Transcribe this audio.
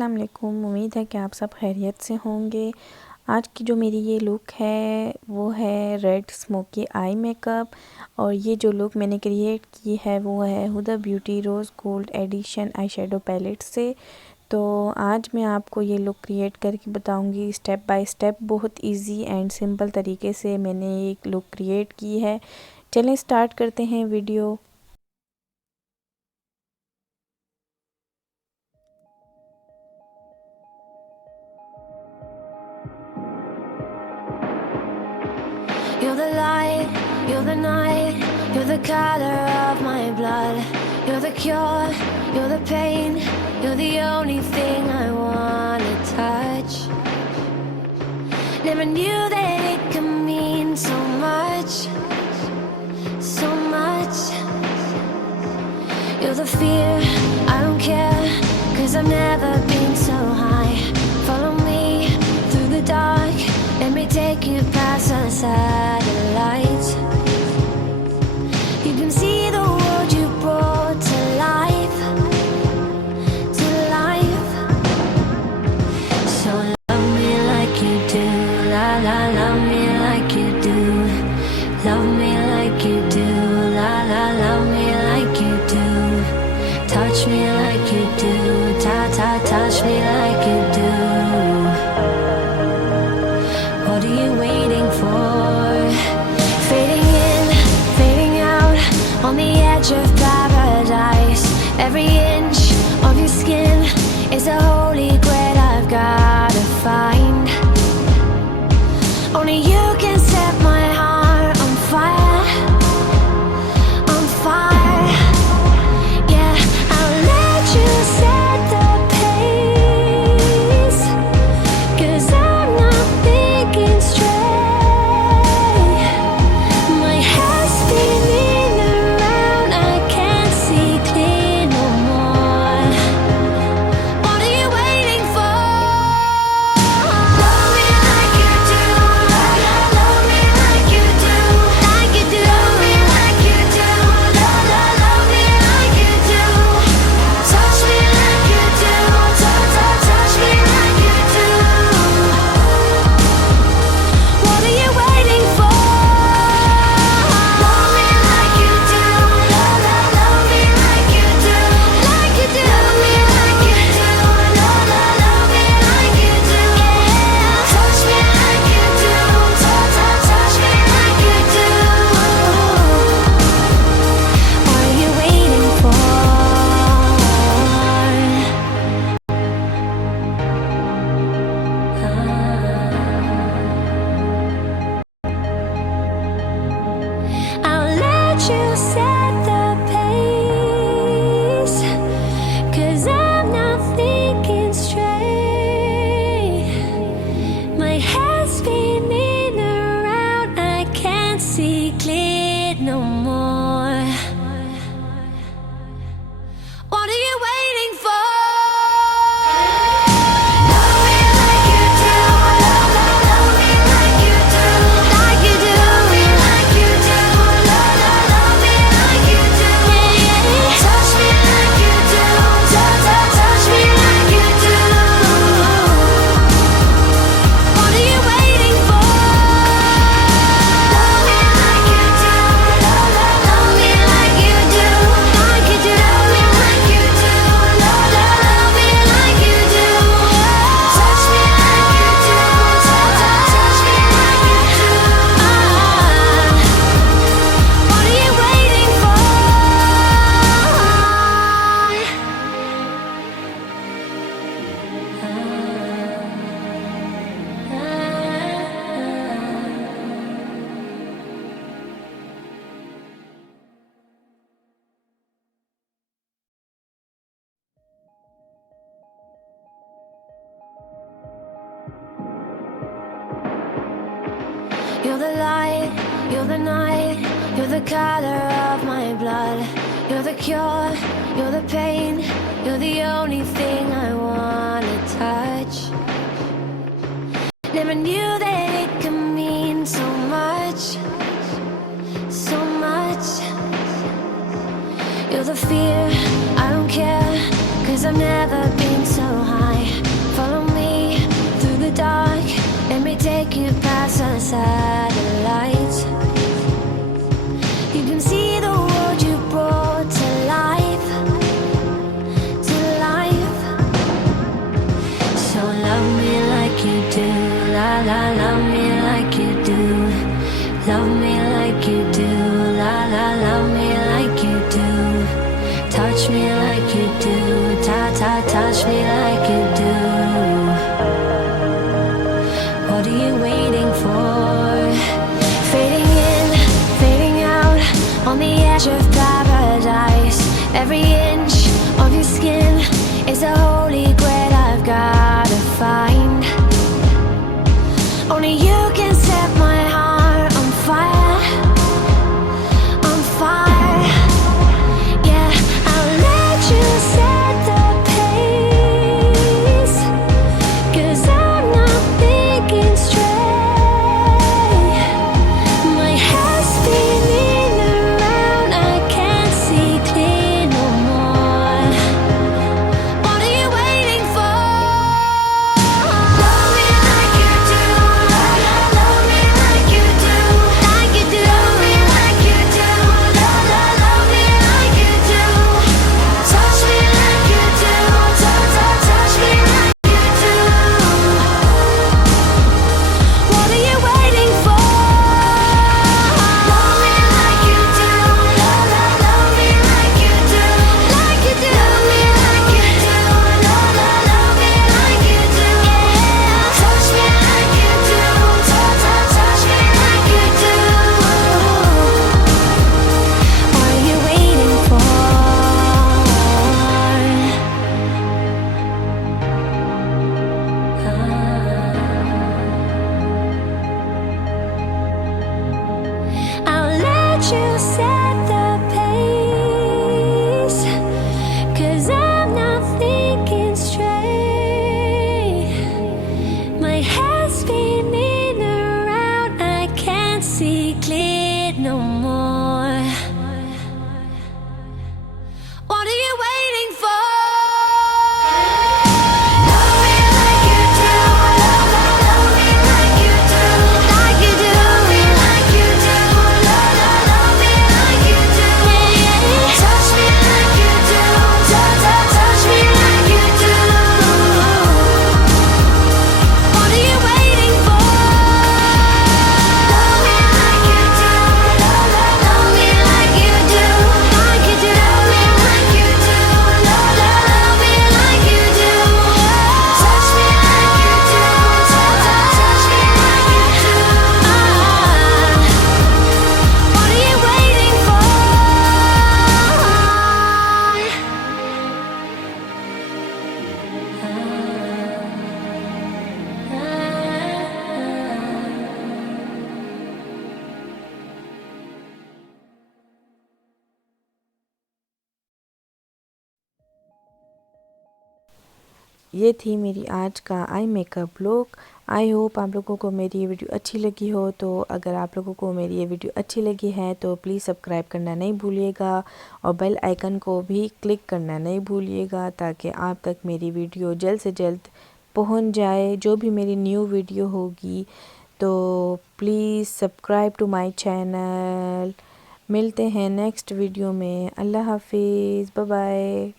अस्सलाम वालेकुम। उम्मीद है कि आप सब खैरियत से होंगे। आज की जो मेरी ये लुक है वो है रेड स्मोकी आई मेकअप, और ये जो लुक मैंने क्रिएट की है वो है Huda Beauty rose gold edition eyeshadow palette से। तो आज मैं आपको ये लुक क्रिएट करके बताऊंगी स्टेप बाय स्टेप। बहुत इजी एंड सिंपल तरीके से मैंने ये लुक क्रिएट की है। चलें स्टार्ट करते हैं video. You're the light, you're the night, you're the color of my blood. You're the cure, you're the pain, you're the only thing I wanna touch. Never knew that it could mean so much, so much. You're the fear, I don't care, 'cause I've never been so high. Follow me through the dark, let me take you past the satellites. You can see the world you brought to life, to life. So love me like you do, la la, love me like you do. Love me like you do, la la, love me like you do. Touch me like you do, ta ta, touch me like you do. What are you waiting for? Fading in, fading out, on the edge of paradise. Every inch of your skin is a holy grail I've gotta find. Only you can set my heart on fire, on fire. Yeah, I'll let you set the pace, 'cause I'm not thinking straight. My head's spinning around, I can't see clear no more. What are you waiting for? Love me like you do, love me like you do, like you do. Love me like you do, love me like you do. Touch me like you do, touch me like you do. What are you waiting for? Love me like you do, love me like you do, like you do. Love me like you do, love me like you do. Touch me like you do, touch me like you do. What are you waiting for? I'll let you set the pace, 'cause I'm not thinking straight. My head's spinning around, I can't see clear no more. What are you waiting for? Love me like you do, love me like you do, like you do. Love me like you do, love me like you do. Touch me like you do, touch me like you do. What are you waiting for? Love me like you do, love me like you do, like you do. Love me like you do, love me like you do. Touch me like you do, touch me like you do. What are you waiting for? You're the light, you're the night, you're the color of my blood. You're the cure, you're the pain, you're the only thing I wanna touch. Never knew that it could mean so much, so much. You're the fear, I don't care, 'cause I've never been so high. take you past the satellites. You can see the world you brought to life, to life. So love me like you do, la la, love me like you do. Love me like you do, la la, love me like you do. Touch me like you do, ta ta, touch me like you do. What are you waiting for? Fading in, fading out, on the edge of paradise. Every inch of your skin is a holy grail I've gotta find. Only you can set my heart on fire, on fire. Yeah, I'll let you set the pace, 'cause I'm not thinking straight. My head's spinning around, I can't see clear no more. What are you waiting for? Love me like you do, la la, love me like you do, like you do. Love me like you do, la la, love me like you do. Touch me like you do, touch me like you do. What are you waiting for? Love me like you do, la la, love me like you do, like you do. Love me like you do, la la, love me like you do. Touch me like you do, touch me like you do. What are you waiting for? I'll let you set the pace, 'cause I'm not thinking straight. My head's spinning around, I can't see clear no more. What are you waiting for? Love me like you do, la la, love me like you do, like you do. Love me like you do, la la, love me like you do. Touch me like you do, touch me like you do. What are you waiting for? Love me like you do, la la, love me like you do, like you do. Love me like you do, la la, love me like you do. Touch me like you do, touch me like you do. What are you waiting for? ये थी मेरी आज का eye makeup look. I hope आप लोगों को मेरी ये वीडियो अच्छी लगी हो। तो अगर आप लोगों को मेरी ये वीडियो अच्छी लगी है तो प्लीज़ सब्सक्राइब करना नहीं भूलिएगा और बेल आइकन को भी क्लिक करना नहीं भूलिएगा, ताकि आप तक मेरी वीडियो जल्द से जल्द पहुंच जाए, जो भी मेरी न्यू वीडियो होगी। तो please subscribe to my channel. मिलते हैं नेक्स्ट वीडियो में। अल्लाह हाफिज़, बाय बाय।